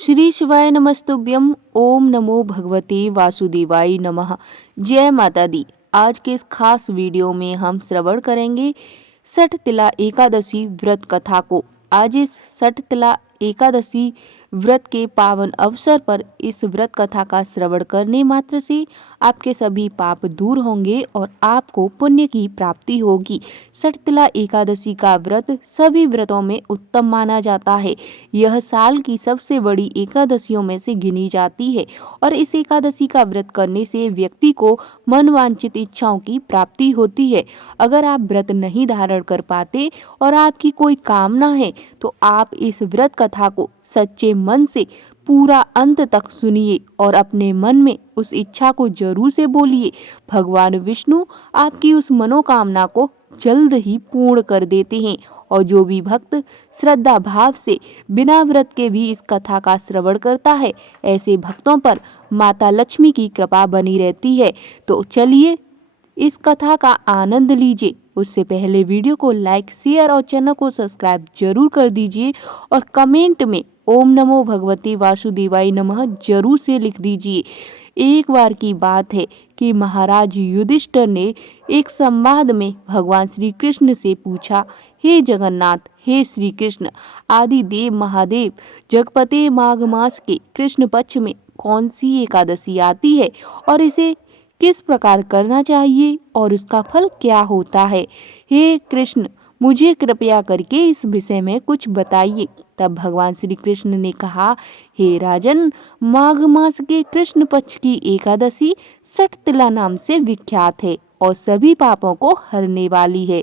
श्री शिवाय नमस्तुभ्यम। ओम नमो भगवते वासुदेवाय नमः। जय माता दी। आज के इस खास वीडियो में हम श्रवण करेंगे सठ तिला एकादशी व्रत कथा को। आज इस सठ तिला एकादशी व्रत के पावन अवसर पर इस व्रत कथा का श्रवण करने मात्र से आपके सभी पाप दूर होंगे और आपको पुण्य की प्राप्ति होगी। सठ तिला एकादशी का व्रत सभी व्रतों में उत्तम माना जाता है। यह साल की सबसे बड़ी एकादशियों में से गिनी जाती है और इस एकादशी का व्रत करने से व्यक्ति को मनवांछित इच्छाओं की प्राप्ति होती है। अगर आप व्रत नहीं धारण कर पाते और आपकी कोई कामना है तो आप इस व्रत कथा को सच्चे मन से पूरा अंत तक सुनिए और अपने मन में उस इच्छा को जरूर से बोलिए। भगवान विष्णु आपकी उस मनोकामना को जल्द ही पूर्ण कर देते हैं और जो भी भक्त श्रद्धा भाव से बिना व्रत के भी इस कथा का श्रवण करता है, ऐसे भक्तों पर माता लक्ष्मी की कृपा बनी रहती है। तो चलिए इस कथा का आनंद लीजिए। उससे पहले वीडियो को लाइक, शेयर और चैनल को सब्सक्राइब जरूर कर दीजिए और कमेंट में ओम नमो भगवते वासुदेवाय नमः जरूर से लिख दीजिए। एक बार की बात है कि महाराज युधिष्ठिर ने एक संवाद में भगवान श्री कृष्ण से पूछा, हे जगन्नाथ, हे श्री कृष्ण आदि देव महादेव, जगपते माघ मास के कृष्ण पक्ष में कौन सी एकादशी आती है और इसे किस प्रकार करना चाहिए और उसका फल क्या होता है। हे कृष्ण, मुझे कृपया करके इस विषय में कुछ बताइए। तब भगवान श्री कृष्ण ने कहा, हे राजन, माघ मास के कृष्ण पक्ष की एकादशी सठ तिला नाम से विख्यात है और सभी पापों को हरने वाली है।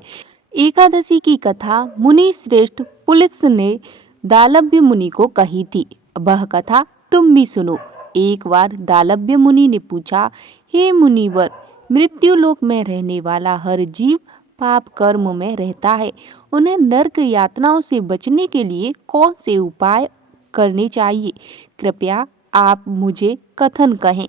एकादशी की कथा मुनि श्रेष्ठ पुलिस ने दालभ्य मुनि को कही थी। वह कथा तुम भी सुनो। एक बार दालभ्य मुनि ने पूछा, हे मुनिवर, मृत्यु लोक में रहने वाला हर जीव पाप कर्म में रहता है। उन्हें नरक यातनाओं से बचने के लिए कौन से उपाय करने चाहिए? कृपया आप मुझे कथन कहें।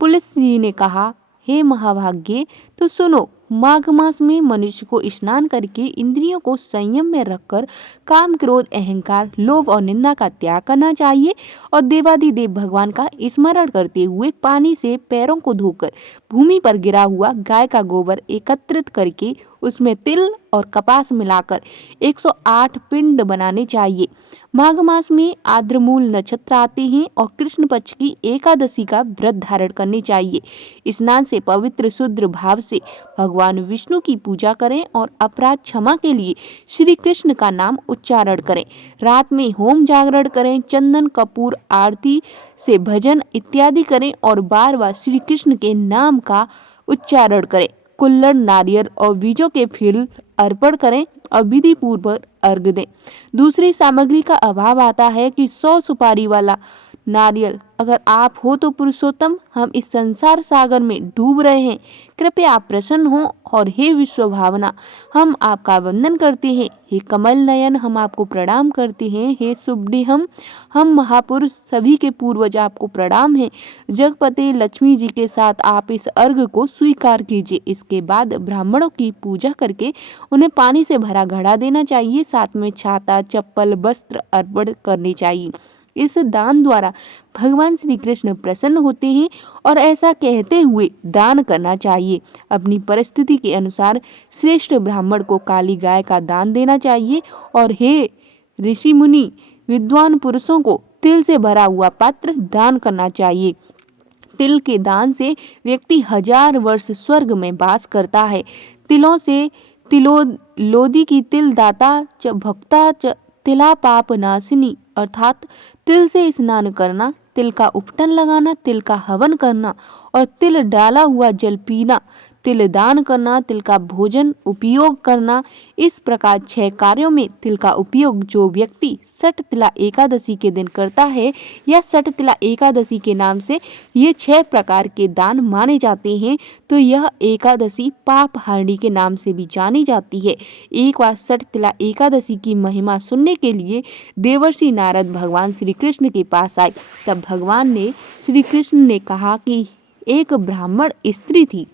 पुलिस जी ने कहा, हे महाभाग्य, तो सुनो। माघ मास में मनुष्य को स्नान करके इंद्रियों को संयम में रखकर काम, क्रोध, अहंकार, लोभ और निंदा का त्याग करना चाहिए और देवादिदेव भगवान का स्मरण करते हुए पानी से पैरों को धोकर भूमि पर गिरा हुआ गाय का गोबर एकत्रित करके उसमें तिल और कपास मिलाकर 108 पिंड बनाने चाहिए। माघ मास में आद्रमूल नक्षत्र आते हैं और कृष्ण पक्ष की एकादशी का व्रत धारण करनी चाहिए। स्नान से पवित्र शुद्ध भाव से भगवान विष्णु की पूजा करें और अपराध क्षमा के लिए श्री कृष्ण का नाम उच्चारण करें। रात में होम जागरण करें, चंदन कपूर आरती से भजन इत्यादि करें और बार बार श्री कृष्ण के नाम का उच्चारण करें। कुल्हड़, नारियल और बीजों के फूल अर्पण करें और विधि पूर्वक अर्घ दें। दूसरी सामग्री का अभाव आता है कि 100 सुपारी वाला नारियल अगर आप हो तो पुरुषोत्तम, हम इस संसार सागर में डूब रहे हैं, कृपया आप प्रसन्न हो और हे विश्व भावना, हम आपका वंदन करते हैं। हे कमल नयन, हम आपको प्रणाम करते हैं। हे सुब्रह, हम महापुरुष सभी के पूर्वज आपको प्रणाम है। जगपति लक्ष्मी जी के साथ आप इस अर्घ को स्वीकार कीजिए। इसके बाद ब्राह्मणों की पूजा करके उन्हें पानी से भरा घड़ा देना चाहिए। साथ में छाता, चप्पल, वस्त्र अर्पण करने चाहिए। इस दान द्वारा भगवान श्री कृष्ण प्रसन्न होते हैं और ऐसा कहते हुए दान करना चाहिए। अपनी परिस्थिति के अनुसार श्रेष्ठ ब्राह्मण को काली गाय का दान देना चाहिए और हे ऋषि मुनि विद्वान पुरुषों को तिल से भरा हुआ पात्र दान करना चाहिए। तिल के दान से व्यक्ति 1000 वर्ष स्वर्ग में वास करता है। तिलों से लोदी की तिल दाता च भक्ता च तिला पाप नाशिनी, अर्थात तिल से स्नान करना, तिल का उपटन लगाना, तिल का हवन करना और तिल डाला हुआ जल पीना, तिल दान करना, तिल का भोजन उपयोग करना। इस प्रकार 6 कार्यों में तिल का उपयोग जो व्यक्ति सठ तिला एकादशी के दिन करता है या सठ तिला एकादशी के नाम से ये 6 प्रकार के दान माने जाते हैं, तो यह एकादशी पाप हारणी के नाम से भी जानी जाती है। एक बार सठ तिला एकादशी की महिमा सुनने के लिए देवर्षि नारद भगवान श्री कृष्ण के पास आए। तब भगवान ने श्री कृष्ण ने कहा कि एक ब्राह्मण स्त्री थी।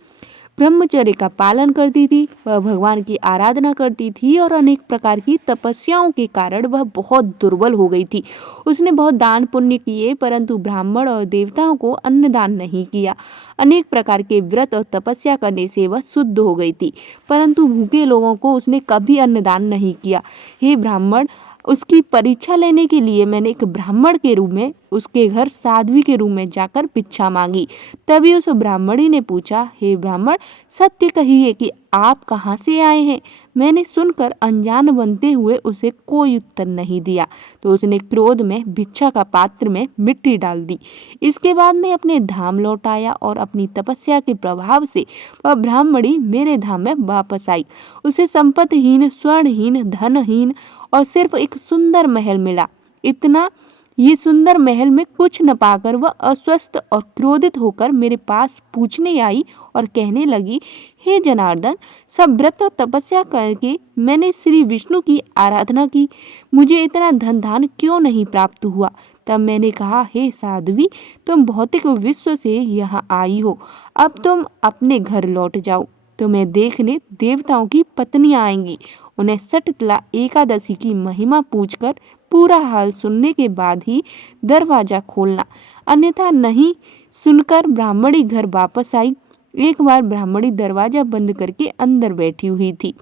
ब्रह्मचर्य का पालन करती थी, वह भगवान की आराधना करती थी और अनेक प्रकार की तपस्याओं के कारण वह बहुत दुर्बल हो गई थी। उसने बहुत दान पुण्य किए, परंतु ब्राह्मण और देवताओं को अन्नदान नहीं किया। अनेक प्रकार के व्रत और तपस्या करने से वह शुद्ध हो गई थी, परंतु भूखे लोगों को उसने कभी अन्नदान नहीं किया। हे ब्राह्मण, उसकी परीक्षा लेने के लिए मैंने एक ब्राह्मण के रूप में उसके घर साध्वी के रूप में जाकर भिक्षा मांगी। तभी उस ब्राह्मणी ने पूछा, हे ब्राह्मण, सत्य कहिए कि आप कहाँ से आए हैं। मैंने सुनकर अनजान बनते हुए उसे कोई उत्तर नहीं दिया, तो उसने क्रोध में भिक्षा का पात्र में मिट्टी डाल दी। इसके बाद मैं अपने धाम लौट आया और अपनी तपस्या के प्रभाव से वह ब्राह्मणी मेरे धाम में वापस आई। उसे संपत्तिहीन, स्वर्णहीन, धनहीन और सिर्फ एक सुंदर महल मिला। इतना ये सुंदर महल में कुछ न पाकर वह अस्वस्थ और क्रोधित होकर मेरे पास पूछने आई और कहने लगी, हे जनार्दन, सब व्रत और तपस्या करके मैंने श्री विष्णु की आराधना की, मुझे इतना धन धान क्यों नहीं प्राप्त हुआ। तब मैंने कहा, हे साध्वी, तुम भौतिक विश्व से यहाँ आई हो, अब तुम अपने घर लौट जाओ। तुम्हें देखने देवताओं की पत्नियां आएंगी। उन्हें सटतला एकादशी की महिमा पूछकर पूरा हाल सुनने के बाद ही दरवाजा खोलना, अन्यथा नहीं। सुनकर ब्राह्मणी घर वापस आई। एक बार ब्राह्मणी दरवाजा बंद करके अंदर बैठी हुई थी।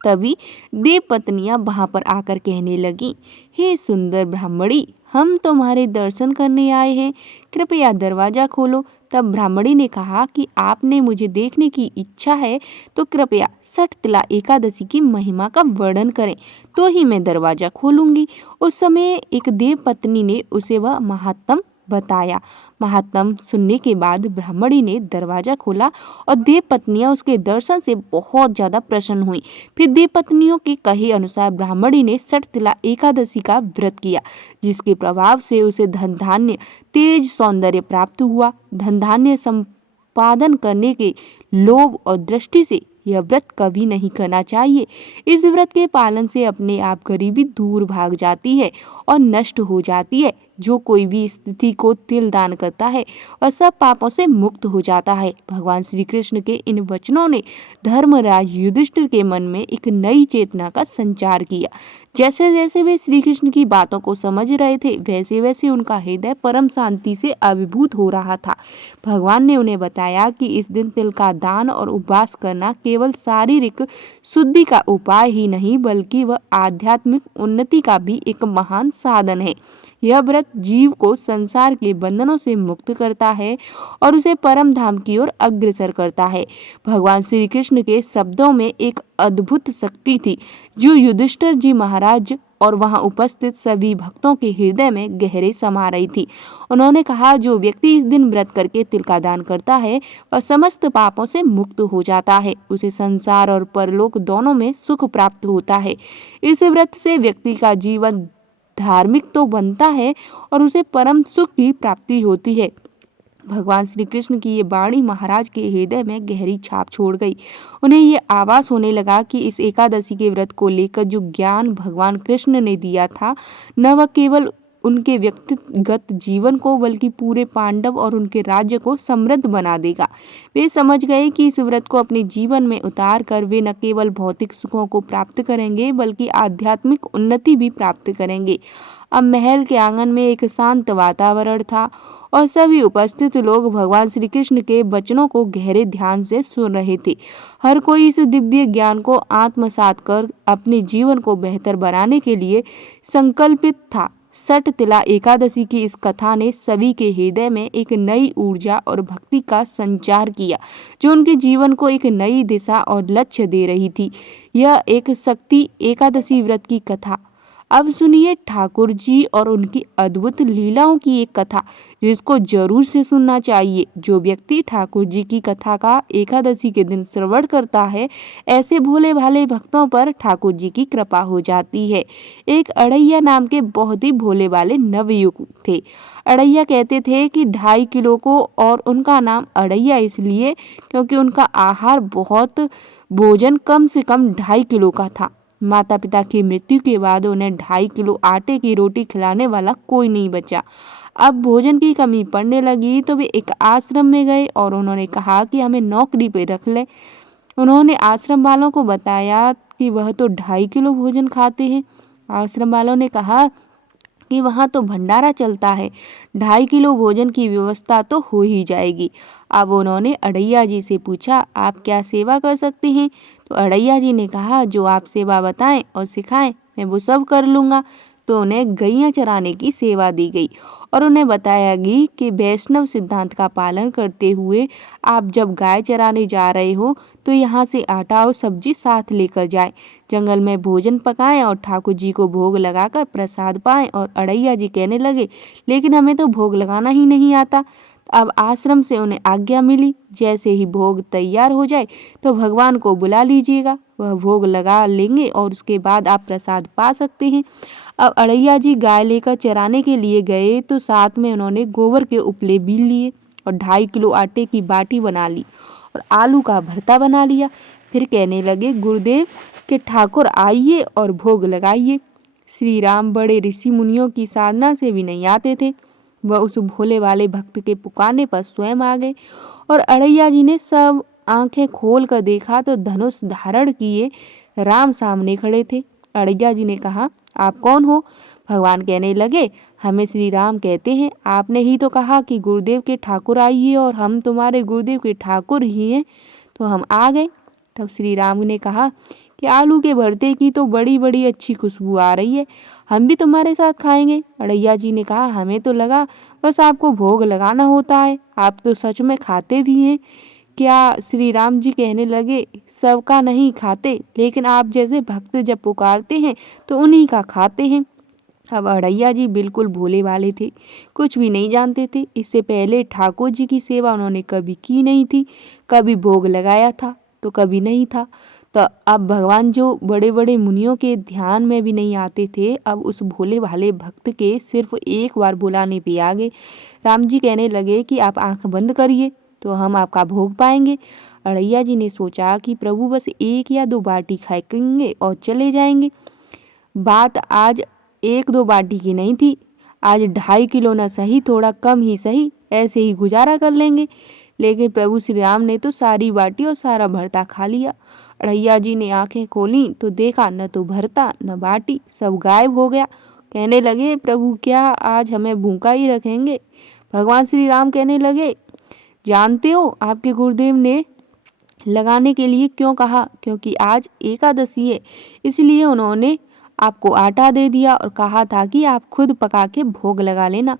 तभी देव पत्नियां वहां पर आकर कहने लगी, हे सुंदर ब्राह्मणी, हम तुम्हारे दर्शन करने आए हैं, कृपया दरवाजा खोलो। तब ब्राह्मणी ने कहा कि आपने मुझे देखने की इच्छा है तो कृपया सटतिला एकादशी की महिमा का वर्णन करें, तो ही मैं दरवाजा खोलूंगी। उस समय एक देव पत्नी ने उसे वह महात्म बताया। महात्म सुनने के बाद ब्राह्मणी ने दरवाजा खोला और देव पत्नियां उसके दर्शन से बहुत ज्यादा प्रसन्न हुई। फिर देव पत्नियों के कहे अनुसार ब्राह्मणी ने सटतिला एकादशी का व्रत किया, जिसके प्रभाव से उसे धन धान्य, तेज, सौंदर्य प्राप्त हुआ। धन धान्य संपादन करने के लोभ और दृष्टि से यह व्रत कभी नहीं करना चाहिए। इस व्रत के पालन से अपने आप गरीबी दूर भाग जाती है और नष्ट हो जाती है। जो कोई भी स्थिति को तिल दान करता है और सब पापों से मुक्त हो जाता है। भगवान श्री कृष्ण के इन वचनों ने धर्मराज युधिष्ठिर के मन में एक नई चेतना का संचार किया। जैसे जैसे वे श्री कृष्ण की बातों को समझ रहे थे, वैसे वैसे उनका हृदय परम शांति से अभिभूत हो रहा था। भगवान ने उन्हें बताया कि इस दिन तिल का दान और उपवास करना केवल शारीरिक शुद्धि का उपाय ही नहीं, बल्कि वह आध्यात्मिक उन्नति का भी एक महान साधन है। यह व्रत जीव को संसार के बंधनों से मुक्त करता है और उसे परम धाम की ओर अग्रसर करता है। भगवान श्री कृष्ण के शब्दों में एक अद्भुत शक्ति थी, जो युधिष्ठिर जी महाराज और वहां उपस्थित सभी भक्तों के हृदय में गहरे समा रही थी। उन्होंने कहा, जो व्यक्ति इस दिन व्रत करके तिल का दान करता है वह समस्त पापों से मुक्त हो जाता है, उसे संसार और परलोक दोनों में सुख प्राप्त होता है। इस व्रत से व्यक्ति का जीवन धार्मिक तो बनता है और उसे परम सुख की प्राप्ति होती है। भगवान श्री कृष्ण की ये वाणी महाराज के हृदय में गहरी छाप छोड़ गई। उन्हें ये आभास होने लगा कि इस एकादशी के व्रत को लेकर जो ज्ञान भगवान कृष्ण ने दिया था, न वह केवल उनके व्यक्तिगत जीवन को बल्कि पूरे पांडव और उनके राज्य को समृद्ध बना देगा। वे समझ गए कि इस व्रत को अपने जीवन में उतार कर वे न केवल भौतिक सुखों को प्राप्त करेंगे बल्कि आध्यात्मिक उन्नति भी प्राप्त करेंगे। अब महल के आंगन में एक शांत वातावरण था और सभी उपस्थित लोग भगवान श्री कृष्ण के वचनों को गहरे ध्यान से सुन रहे थे। हर कोई इस दिव्य ज्ञान को आत्मसात कर अपने जीवन को बेहतर बनाने के लिए संकल्पित था। सटतिला एकादशी की इस कथा ने सभी के हृदय में एक नई ऊर्जा और भक्ति का संचार किया, जो उनके जीवन को एक नई दिशा और लक्ष्य दे रही थी। यह एक शक्ति एकादशी व्रत की कथा। अब सुनिए ठाकुर जी और उनकी अद्भुत लीलाओं की एक कथा, जिसको जरूर से सुनना चाहिए। जो व्यक्ति ठाकुर जी की कथा का एकादशी के दिन श्रवण करता है, ऐसे भोले भाले भक्तों पर ठाकुर जी की कृपा हो जाती है। एक अड़ैया नाम के बहुत ही भोले भाले नवयुवक थे। अड़ैया कहते थे कि 2.5 किलो को, और उनका नाम अड़ैया इसलिए क्योंकि उनका आहार भोजन कम से कम 2.5 किलो का था। माता पिता की मृत्यु के बाद उन्हें 2.5 किलो आटे की रोटी खिलाने वाला कोई नहीं बचा। अब भोजन की कमी पड़ने लगी तो वे एक आश्रम में गए और उन्होंने कहा कि हमें नौकरी पे रख ले। उन्होंने आश्रम वालों को बताया कि वह तो 2.5 किलो भोजन खाते हैं। आश्रम वालों ने कहा कि वहाँ तो भंडारा चलता है, 2.5 किलो भोजन की व्यवस्था तो हो ही जाएगी। अब उन्होंने अड़ैया जी से पूछा, आप क्या सेवा कर सकते हैं? तो अड़ैया जी ने कहा, जो आप सेवा बताएं और सिखाएं मैं वो सब कर लूँगा। तो उन्हें गैया चराने की सेवा दी गई और उन्हें बताया गई कि वैष्णव सिद्धांत का पालन करते हुए आप जब गाय चराने जा रहे हो तो यहाँ से आटा और सब्जी साथ लेकर जाएं, जंगल में भोजन पकाएं और ठाकुर जी को भोग लगाकर प्रसाद पाएं। और अड़ैया जी कहने लगे, लेकिन हमें तो भोग लगाना ही नहीं आता। अब आश्रम से उन्हें आज्ञा मिली, जैसे ही भोग तैयार हो जाए तो भगवान को बुला लीजिएगा, वह भोग लगा लेंगे और उसके बाद आप प्रसाद पा सकते हैं। अब अड़ैया जी गाय लेकर चराने के लिए गए तो साथ में उन्होंने गोबर के उपले भी लिए और 2.5 किलो आटे की बाटी बना ली और आलू का भरता बना लिया। फिर कहने लगे, गुरुदेव के ठाकुर आइए और भोग लगाइए। श्री राम बड़े ऋषि मुनियों की साधना से भी नहीं आते थे, वह उस भोले वाले भक्त के पुकारने पर स्वयं आ गए। और अड़ैया जी ने सब आंखें खोल कर देखा तो धनुष धारण किए राम सामने खड़े थे। अड़ैया जी ने कहा, आप कौन हो? भगवान कहने लगे, हमें श्री राम कहते हैं, आपने ही तो कहा कि गुरुदेव के ठाकुर आइए और हम तुम्हारे गुरुदेव के ठाकुर ही हैं, तो हम आ गए। तब श्री राम ने कहा कि आलू के भरते की तो बड़ी बड़ी अच्छी खुशबू आ रही है, हम भी तुम्हारे साथ खाएंगे। अड़ैया जी ने कहा, हमें तो लगा बस आपको भोग लगाना होता है, आप तो सच में खाते भी हैं क्या? श्री राम जी कहने लगे, सबका नहीं खाते, लेकिन आप जैसे भक्त जब पुकारते हैं तो उन्हीं का खाते हैं। अब अड़ैया जी बिल्कुल भोले वाले थे, कुछ भी नहीं जानते थे। इससे पहले ठाकुर जी की सेवा उन्होंने कभी की नहीं थी, कभी भोग लगाया था तो कभी नहीं था। तो अब भगवान जो बड़े बड़े मुनियों के ध्यान में भी नहीं आते थे, अब उस भोले भाले भक्त के सिर्फ एक बार बुलाने पे आ गए। राम जी कहने लगे कि आप आंख बंद करिए तो हम आपका भोग पाएंगे। अड़ैया जी ने सोचा कि प्रभु बस 1 या 2 बाटी खाएंगे और चले जाएंगे। बात आज 1-2 बाटी की नहीं थी, आज 2.5 किलो न सही, थोड़ा कम ही सही, ऐसे ही गुजारा कर लेंगे। लेकिन प्रभु श्री राम ने तो सारी बाटी और सारा भरता खा लिया। अड़ैया जी ने आंखें खोली तो देखा न तो भरता न बाटी, सब गायब हो गया। कहने लगे, प्रभु क्या आज हमें भूखा ही रखेंगे? भगवान श्री राम कहने लगे, जानते हो आपके गुरुदेव ने लगाने के लिए क्यों कहा? क्योंकि आज एकादशी है, इसलिए उन्होंने आपको आटा दे दिया और कहा था कि आप खुद पका के भोग लगा लेना।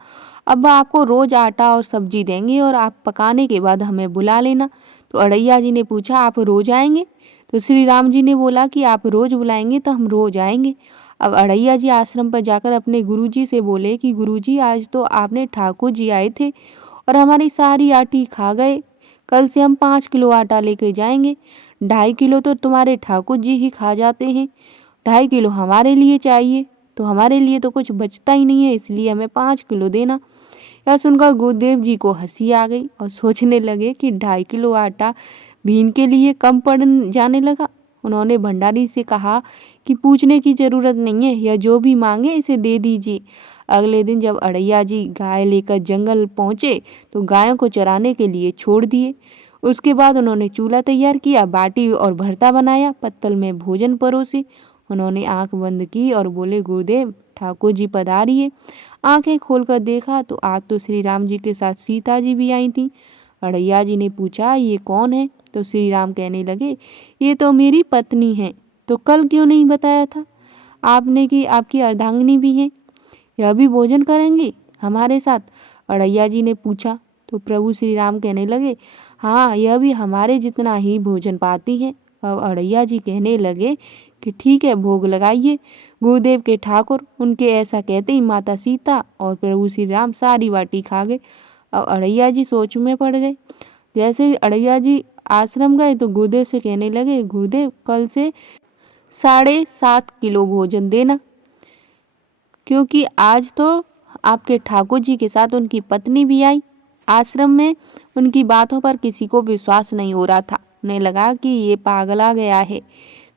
अब आपको रोज आटा और सब्जी देंगे और आप पकाने के बाद हमें बुला लेना। तो अड़ैया जी ने पूछा, आप रोज आएंगे? तो श्री राम जी ने बोला कि आप रोज बुलाएंगे तो हम रोज आएंगे। अब अड़ैया जी आश्रम पर जाकर अपने गुरुजी से बोले कि गुरुजी, आज तो आपने ठाकुर जी आए थे और हमारी सारी आटी खा गए, कल से हम 5 किलो आटा लेकर जाएंगे, 2.5 किलो तो तुम्हारे ठाकुर जी ही खा जाते हैं, 2.5 किलो हमारे लिए चाहिए, तो हमारे लिए तो कुछ बचता ही नहीं है, इसलिए हमें 5 किलो देना। यह सुनकर गुरुदेव जी को हंसी आ गई और सोचने लगे कि 2.5 किलो आटा भी इनके लिए कम पड़ जाने लगा। उन्होंने भंडारी से कहा कि पूछने की जरूरत नहीं है, यह जो भी मांगे इसे दे दीजिए। अगले दिन जब अड़ैया जी गाय लेकर जंगल पहुंचे तो गायों को चराने के लिए छोड़ दिए। उसके बाद उन्होंने चूल्हा तैयार किया, बाटी और भरता बनाया, पत्तल में भोजन परोसे। उन्होंने आंख बंद की और बोले, गुरुदेव ठाकुर जी पधारिए। आंखें खोलकर देखा तो आज तो श्री राम जी के साथ सीता जी भी आई थी। अड़ैया जी ने पूछा, ये कौन है? तो श्री राम कहने लगे, ये तो मेरी पत्नी है, तो कल क्यों नहीं बताया था आपने कि आपकी अर्धांगिनी भी है, यह भी भोजन करेंगी हमारे साथ? अड़ैया जी ने पूछा। तो प्रभु श्री राम कहने लगे, हाँ, यह भी हमारे जितना ही भोजन पाती है। अब अड़ैया जी कहने लगे कि ठीक है, भोग लगाइए गुरुदेव के ठाकुर। उनके ऐसा कहते ही माता सीता और प्रभु श्री राम सारी बाटी खा गए। अब अड़ैया जी सोच में पड़ गए। जैसे ही अड़ैया जी आश्रम गए तो गुरुदेव से कहने लगे, गुरुदेव कल से 7.5 किलो भोजन देना, क्योंकि आज तो आपके ठाकुर जी के साथ उनकी पत्नी भी आई। आश्रम में उनकी बातों पर किसी को विश्वास नहीं हो रहा था, उन्हें लगा कि ये पागला गया है।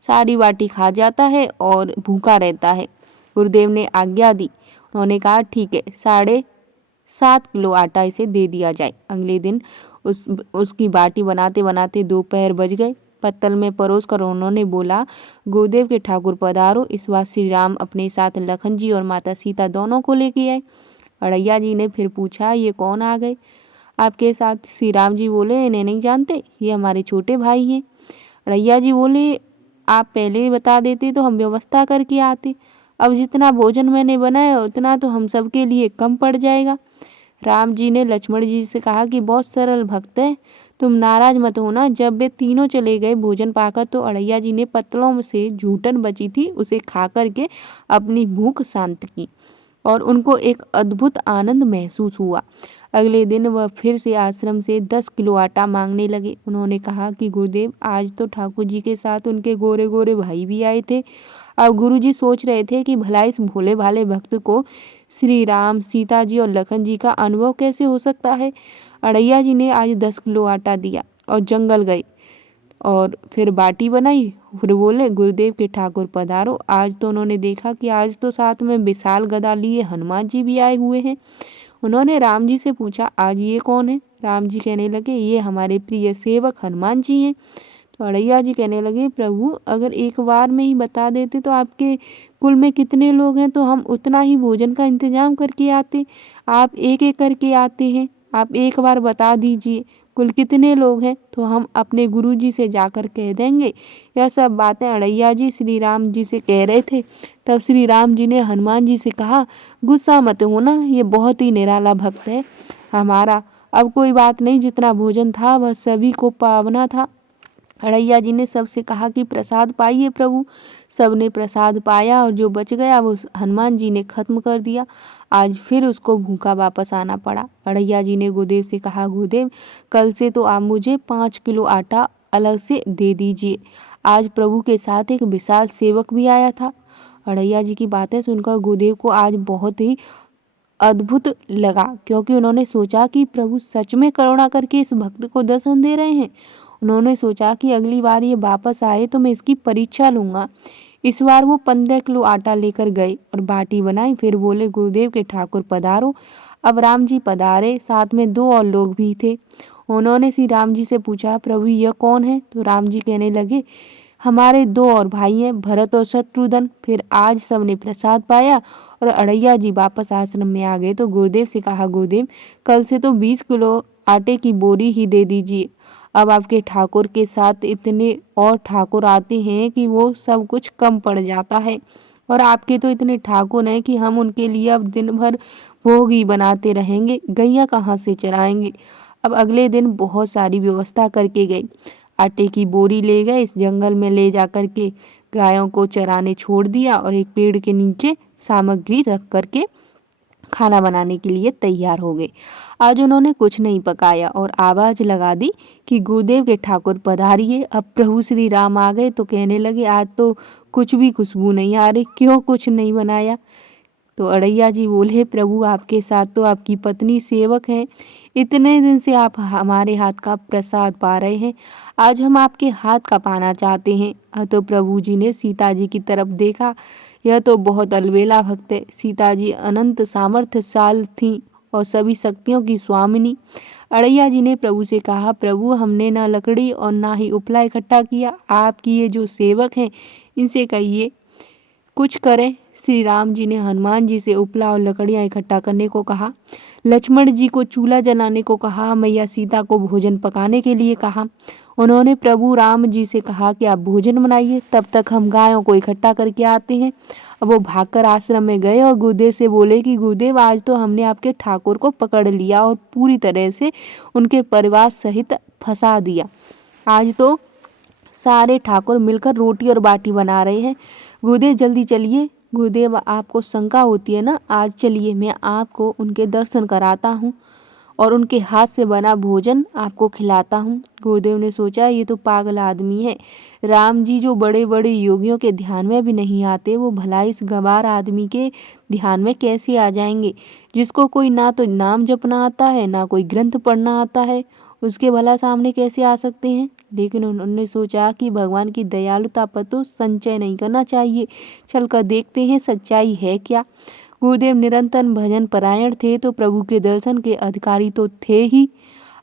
सारी बाटी खा जाता है और भूखा रहता है। गुरुदेव ने आज्ञा दी। उन्होंने कहा ठीक है, 7.5 किलो आटा इसे दे दिया जाए। अगले दिन उसकी बाटी बनाते बनाते दोपहर बज गए। पत्तल में परोस कर उन्होंने बोला, गुरुदेव के ठाकुर पधारो। इस बार श्री राम अपने साथ लखन जी और माता सीता दोनों को लेके आए। अड़ैया जी ने फिर पूछा, ये कौन आ गए आपके साथ? श्री राम जी बोले, इन्हें नहीं जानते, ये हमारे छोटे भाई हैं। अड़ैया जी बोले, आप पहले ही बता देते तो हम व्यवस्था करके आते। अब जितना भोजन मैंने बनाया उतना तो हम सबके लिए कम पड़ जाएगा। राम जी ने लक्ष्मण जी से कहा कि बहुत सरल भक्त है, तुम नाराज मत होना। जब वे तीनों चले गए भोजन पाकर, तो अड़ैया जी ने पत्तलों में से जूठन बची थी उसे खा करके अपनी भूख शांत की और उनको एक अद्भुत आनंद महसूस हुआ। अगले दिन वह फिर से आश्रम से 10 किलो आटा मांगने लगे। उन्होंने कहा कि गुरुदेव, आज तो ठाकुर जी के साथ उनके गोरे गोरे भाई भी आए थे। अब गुरु जी सोच रहे थे कि भला इस भोले भाले भक्त को श्री राम, सीता जी और लखन जी का अनुभव कैसे हो सकता है। अड़ैया जी ने आज 10 किलो आटा दिया और जंगल गए और फिर बाटी बनाई। फिर बोले, गुरुदेव के ठाकुर पधारो। आज तो उन्होंने देखा कि आज तो साथ में विशाल गदा लिए हनुमान जी भी आए हुए हैं। उन्होंने राम जी से पूछा, आज ये कौन है? राम जी कहने लगे, ये हमारे प्रिय सेवक हनुमान जी हैं। तो अड़ैया जी कहने लगे, प्रभु अगर एक बार में ही बता देते तो आपके कुल में कितने लोग हैं तो हम उतना ही भोजन का इंतजाम करके आते। आप एक एक करके आते हैं, आप एक बार बता दीजिए कुल कितने लोग हैं तो हम अपने गुरु जी से जाकर कह देंगे। यह सब बातें अड़ैया जी श्री राम जी से कह रहे थे। तब श्री राम जी ने हनुमान जी से कहा, गुस्सा मत होना, ये बहुत ही निराला भक्त है हमारा। अब कोई बात नहीं, जितना भोजन था वह सभी को पावना था। अड़ैया जी ने सबसे कहा कि प्रसाद पाइए प्रभु। सबने प्रसाद पाया और जो बच गया वो हनुमान जी ने खत्म कर दिया। आज फिर उसको भूखा वापस आना पड़ा। अड़ैया जी ने गुरुदेव से कहा, गुरुदेव कल से तो आप मुझे 5 किलो आटा अलग से दे दीजिए। आज प्रभु के साथ एक विशाल सेवक भी आया था। अड़ैया जी की बातें सुनकर गुरुदेव को आज बहुत ही अद्भुत लगा, क्योंकि उन्होंने सोचा कि प्रभु सच में करुणा करके इस भक्त को दर्शन दे रहे हैं। उन्होंने सोचा कि अगली बार ये वापस आए तो मैं इसकी परीक्षा लूंगा। इस बार वो 15 किलो आटा लेकर गए और बाटी बनाई। फिर बोले, गुरुदेव के ठाकुर पधारो। अब राम जी पधारे, साथ में 2 और लोग भी थे। उन्होंने श्री राम जी से पूछा, प्रभु यह कौन है? तो राम जी कहने लगे, हमारे 2 और भाई हैं, भरत और शत्रुघ्न। फिर आज सबने प्रसाद पाया और अड़ैया जी वापस आश्रम में आ गए। तो गुरुदेव से कहा, गुरुदेव कल से तो 20 किलो आटे की बोरी ही दे दीजिए। अब आपके ठाकुर के साथ इतने और ठाकुर आते हैं कि वो सब कुछ कम पड़ जाता है, और आपके तो इतने ठाकुर हैं कि हम उनके लिए अब दिन भर भोग ही बनाते रहेंगे, गैया कहाँ से चराएंगे। अब अगले दिन बहुत सारी व्यवस्था करके गए। आटे की बोरी ले गए, इस जंगल में ले जा कर के गायों को चराने छोड़ दिया और एक पेड़ के नीचे सामग्री रख करके खाना बनाने के लिए तैयार हो गए। आज उन्होंने कुछ नहीं पकाया और आवाज लगा दी कि गुरुदेव के ठाकुर पधारिए। अब प्रभु श्री राम आ गए तो कहने लगे, आज तो कुछ भी खुशबू नहीं आ रही, क्यों कुछ नहीं बनाया? तो अड़ैया जी बोले, प्रभु आपके साथ तो आपकी पत्नी सेवक हैं, इतने दिन से आप हमारे हाथ का प्रसाद पा रहे हैं, आज हम आपके हाथ का पाना चाहते हैं। तो प्रभु जी ने सीता जी की तरफ देखा, यह तो बहुत अलबेला भक्त है। सीता जी अनंत सामर्थ्यशाली थी और सभी शक्तियों की स्वामिनी। अड़ैया जी ने प्रभु से कहा, प्रभु हमने ना लकड़ी और ना ही उपला इकट्ठा किया, आपकी ये जो सेवक हैं इनसे कहिए कुछ करें। श्री राम जी ने हनुमान जी से उपला और लकड़ियां इकट्ठा करने को कहा, लक्ष्मण जी को चूल्हा जलाने को कहा, मैया सीता को भोजन पकाने के लिए कहा। उन्होंने प्रभु राम जी से कहा कि आप भोजन बनाइए, तब तक हम गायों को इकट्ठा करके आते हैं। अब वो भागकर आश्रम में गए और गुरुदेव से बोले कि गुरुदेव आज तो हमने आपके ठाकुर को पकड़ लिया और पूरी तरह से उनके परिवार सहित फंसा दिया। आज तो सारे ठाकुर मिलकर रोटी और बाटी बना रहे हैं। गुरुदेव जल्दी चलिए। गुरुदेव आपको शंका होती है ना, आज चलिए मैं आपको उनके दर्शन कराता हूँ और उनके हाथ से बना भोजन आपको खिलाता हूँ। गुरुदेव ने सोचा, ये तो पागल आदमी है। राम जी जो बड़े बड़े योगियों के ध्यान में भी नहीं आते, वो भला इस गंवार आदमी के ध्यान में कैसे आ जाएंगे, जिसको कोई ना तो नाम जपना आता है ना कोई ग्रंथ पढ़ना आता है। उसके भला सामने कैसे आ सकते हैं। लेकिन उन्होंने सोचा कि भगवान की दयालुता पर तो संचय नहीं करना चाहिए, चलकर देखते हैं सच्चाई है क्या। गुरुदेव निरंतर भजन परायण थे तो प्रभु के दर्शन के अधिकारी तो थे ही।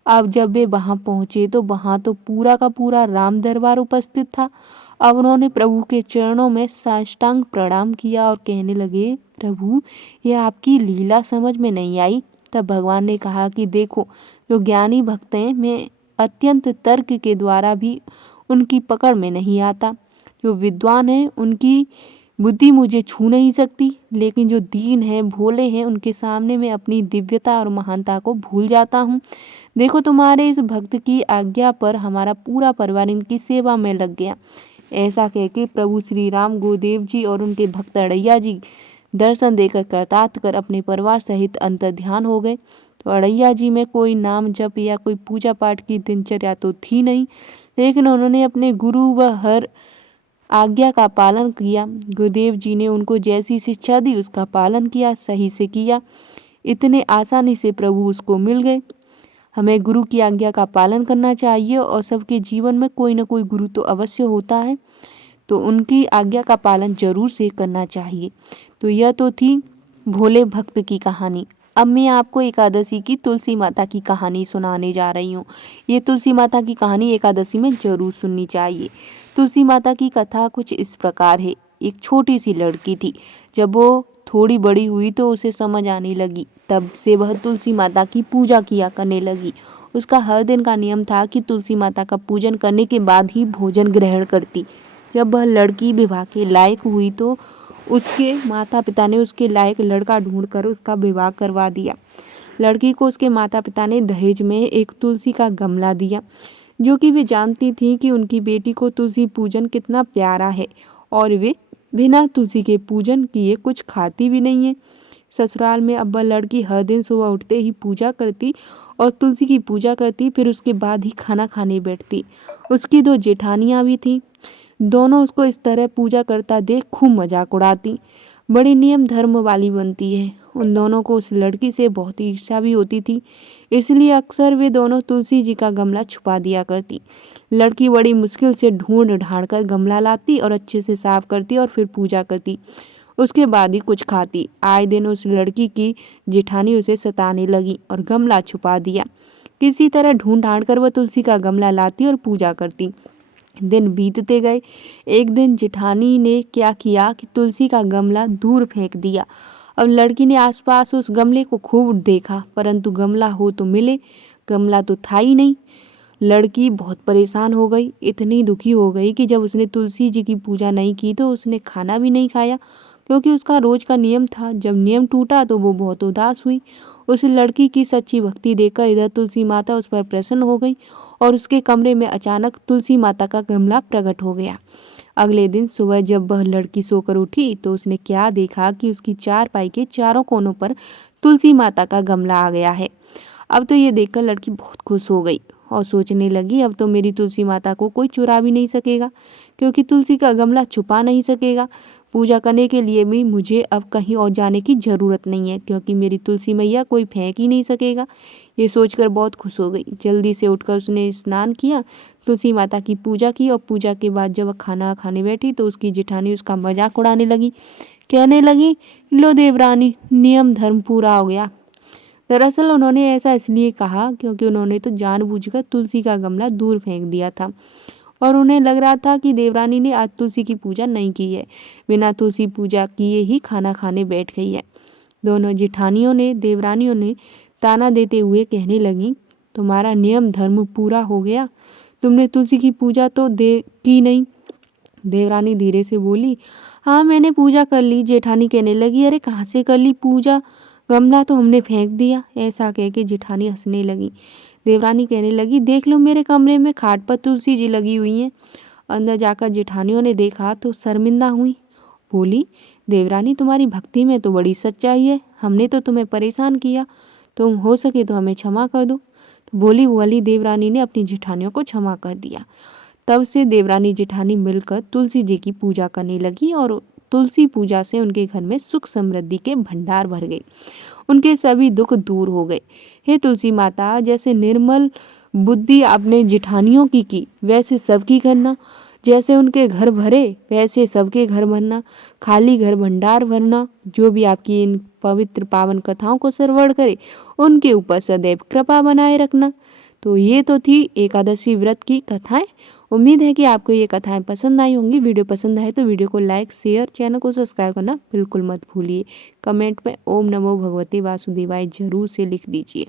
अब जब वे वहां पहुंचे तो वहां तो पूरा का पूरा राम दरबार उपस्थित था। अब उन्होंने प्रभु के चरणों में साष्टांग प्रणाम किया और कहने लगे, प्रभु यह आपकी लीला समझ में नहीं आई। तब भगवान ने कहा कि देखो, जो ज्ञानी भक्त हैं मैं अत्यंत तर्क के द्वारा भी उनकी पकड़ में नहीं आता। जो विद्वान हैं उनकी बुद्धि मुझे छू नहीं सकती, लेकिन जो दीन हैं भोले हैं उनके सामने मैं अपनी दिव्यता और महानता को भूल जाता हूँ। देखो, तुम्हारे इस भक्त की आज्ञा पर हमारा पूरा परिवार इनकी सेवा में लग गया। ऐसा कह के प्रभु श्री राम गुरुदेव जी और उनके भक्त अड़ैया जी दर्शन देकर कृतार्थ कर अपने परिवार सहित अंतर्ध्यान हो गए। तो अड़ैया जी में कोई नाम जप या कोई पूजा पाठ की दिनचर्या तो थी नहीं, लेकिन उन्होंने अपने गुरु व हर आज्ञा का पालन किया। गुरुदेव जी ने उनको जैसी शिक्षा दी उसका पालन किया, सही से किया। इतने आसानी से प्रभु उसको मिल गए। हमें गुरु की आज्ञा का पालन करना चाहिए और सबके जीवन में कोई ना कोई गुरु तो अवश्य होता है, तो उनकी आज्ञा का पालन जरूर से करना चाहिए। तो यह तो थी भोले भक्त की कहानी। अब मैं आपको एकादशी की तुलसी माता की कहानी सुनाने जा रही हूँ। ये तुलसी माता की कहानी एकादशी में जरूर सुननी चाहिए। तुलसी माता की कथा कुछ इस प्रकार है। एक छोटी सी लड़की थी। जब वो थोड़ी बड़ी हुई तो उसे समझ आने लगी, तब से वह तुलसी माता की पूजा किया करने लगी। उसका हर दिन का नियम था कि तुलसी माता का पूजन करने के बाद ही भोजन ग्रहण करती। जब वह लड़की विवाह के लायक हुई तो उसके माता पिता ने उसके लायक लड़का ढूंढकर उसका विवाह करवा दिया। लड़की को उसके माता पिता ने दहेज में एक तुलसी का गमला दिया, जो कि वे जानती थी कि उनकी बेटी को तुलसी पूजन कितना प्यारा है और वे बिना तुलसी के पूजन किए कुछ खाती भी नहीं है। ससुराल में अब वह लड़की हर दिन सुबह उठते ही पूजा करती और तुलसी की पूजा करती, फिर उसके बाद ही खाना खाने बैठती। उसकी दो जेठानियां भी थीं। दोनों उसको इस तरह पूजा करता देख खूब मजाक उड़ाती। बड़ी नियम धर्म वाली बनती है। उन दोनों को उस लड़की से बहुत ईर्ष्या भी होती थी, इसलिए अक्सर वे दोनों तुलसी जी का गमला छुपा दिया करती। लड़की बड़ी मुश्किल से ढूंढ ढांड कर गमला लाती और अच्छे से साफ करती और फिर पूजा करती। उसके बाद ही कुछ खाती। आए दिन उस लड़की की जेठानी उसे सताने लगी और गमला छुपा दिया। किसी तरह ढूंढ ढांड कर वह तुलसी का गमला लाती और पूजा करती। दिन बीतते गए। एक दिन जेठानी ने क्या किया कि तुलसी का गमला दूर फेंक दिया। अब लड़की ने आसपास उस गमले को खूब देखा, परंतु गमला हो तो मिले, गमला तो था ही नहीं। लड़की बहुत परेशान हो गई, इतनी दुखी हो गई कि जब उसने तुलसी जी की पूजा नहीं की तो उसने खाना भी नहीं खाया, क्योंकि उसका रोज का नियम था। जब नियम टूटा तो वो बहुत उदास हुई। उस लड़की की सच्ची भक्ति देखकर इधर तुलसी माता उस पर प्रसन्न हो गई और उसके कमरे में अचानक तुलसी माता का गमला प्रकट हो गया। अगले दिन सुबह जब वह लड़की सोकर उठी तो उसने क्या देखा कि उसकी चारपाई के चारों कोनों पर तुलसी माता का गमला आ गया है। अब तो ये देखकर लड़की बहुत खुश हो गई और सोचने लगी, अब तो मेरी तुलसी माता को कोई चुरा भी नहीं सकेगा, क्योंकि तुलसी का गमला छुपा नहीं सकेगा। पूजा करने के लिए भी मुझे अब कहीं और जाने की ज़रूरत नहीं है, क्योंकि मेरी तुलसी मैया कोई फेंक ही नहीं सकेगा। ये सोचकर बहुत खुश हो गई। जल्दी से उठकर उसने स्नान किया, तुलसी माता की पूजा की और पूजा के बाद जब वह खाना खाने बैठी तो उसकी जेठानी उसका मजाक उड़ाने लगी। कहने लगी, लो देवरानी, नियम धर्म पूरा हो गया। दरअसल उन्होंने ऐसा इसलिए कहा क्योंकि उन्होंने तो जानबूझकर तुलसी का गमला दूर फेंक दिया था और उन्हें लग रहा था कि देवरानी ने आज तुलसी की पूजा नहीं की है, बिना तुलसी पूजा किए ही खाना खाने बैठ गई है। दोनों जेठानियों ने देवरानियों ने ताना देते हुए कहने लगी, तुम्हारा नियम धर्म पूरा हो गया, तुमने तुलसी की पूजा तो की नहीं। देवरानी धीरे से बोली, हाँ मैंने पूजा कर ली। जेठानी कहने लगी, अरे कहाँ से कर ली पूजा, गमला तो हमने फेंक दिया। ऐसा कह के जेठानी हंसने लगी। देवरानी कहने लगी, देख लो मेरे कमरे में खाट पर तुलसी जी लगी हुई हैं। अंदर जाकर जेठानियों ने देखा तो शर्मिंदा हुई। बोली, देवरानी तुम्हारी भक्ति में तो बड़ी सच्चाई है, हमने तो तुम्हें परेशान किया, तुम हो सके तो हमें क्षमा कर दो। तो बोली वाली देवरानी ने अपनी जेठानियों को क्षमा कर दिया। तब से देवरानी जेठानी मिलकर तुलसी जी की पूजा करने लगी और तुलसी पूजा से उनके घर में सुख समृद्धि के भंडार भर गए। उनके सभी दुख दूर हो गए। हे तुलसी माता, जैसे निर्मल बुद्धि आपने जिठानियों की वैसे सबकी करना। जैसे उनके घर भरे वैसे सबके घर भरना। खाली घर भंडार भरना। जो भी आपकी इन पवित्र पावन कथाओं को श्रवण करे उनके ऊपर सदैव कृपा बनाए रखना। तो ये तो थी एकादशी व्रत की कथाएं। उम्मीद है कि आपको ये कथाएं पसंद आई होंगी। वीडियो पसंद आए तो वीडियो को लाइक शेयर चैनल को सब्सक्राइब करना बिल्कुल मत भूलिए। कमेंट में ओम नमो भगवते वासुदेवाय जरूर से लिख दीजिए।